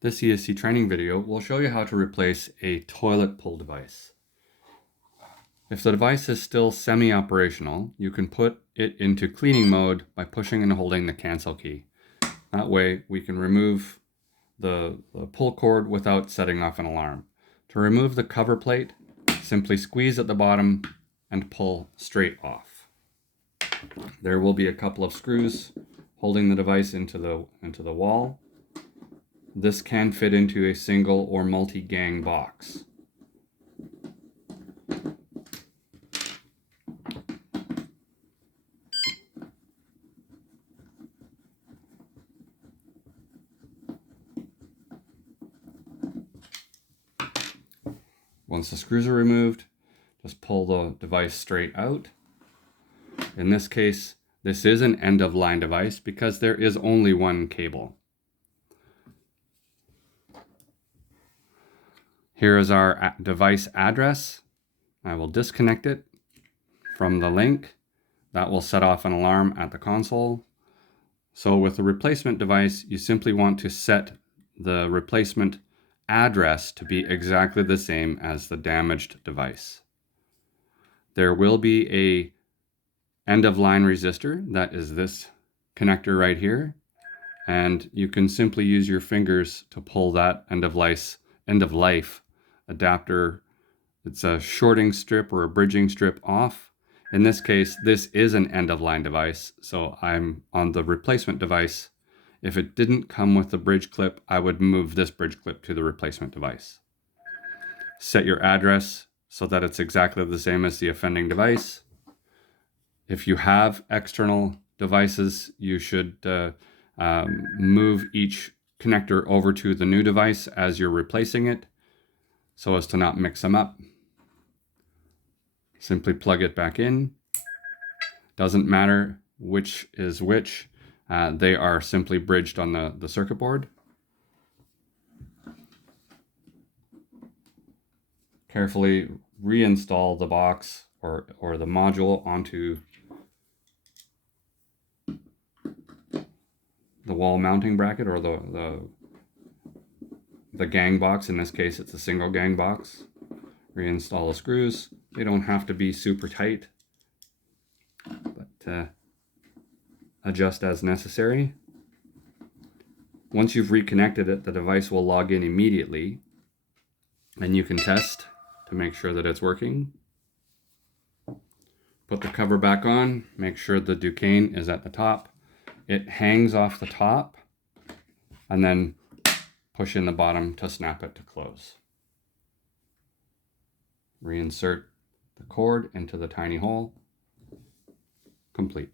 This ESC training video will show you how to replace a toilet pull device. If the device is still semi-operational, you can put it into cleaning mode by pushing and holding the cancel key. That way we can remove the pull cord without setting off an alarm. To remove the cover plate, simply squeeze at the bottom and pull straight off. There will be a couple of screws holding the device into the wall. This can fit into a single or multi-gang box. Once the screws are removed, just pull the device straight out. In this case, this is an end-of-line device because there is only one cable. Here is our device address. I will disconnect it from the link. That will set off an alarm at the console. So with the replacement device, you simply want to set the replacement address to be exactly the same as the damaged device. There will be a end-of-line resistor, that is this connector right here, and you can simply use your fingers to pull that end-of-life adapter. It's a shorting strip or a bridging strip off. In this case, this is an end-of-line device, so I'm on the replacement device. If it didn't come with the bridge clip, I would move this bridge clip to the replacement device. Set your address so that it's exactly the same as the offending device. If you have external devices, you should move each connector over to the new device as you're replacing it, so as to not mix them up. Simply plug it back in. Doesn't matter which is which. They are simply bridged on the circuit board. Carefully reinstall the box or the module onto the wall mounting bracket or the gang box. In this case, it's a single gang box. Reinstall the screws. They don't have to be super tight, but adjust as necessary. Once you've reconnected it, the device will log in immediately, and you can test to make sure that it's working. Put the cover back on, make sure the Duquesne is at the top. It hangs off the top, and then push in the bottom to snap it to close. Reinsert the cord into the tiny hole. Complete.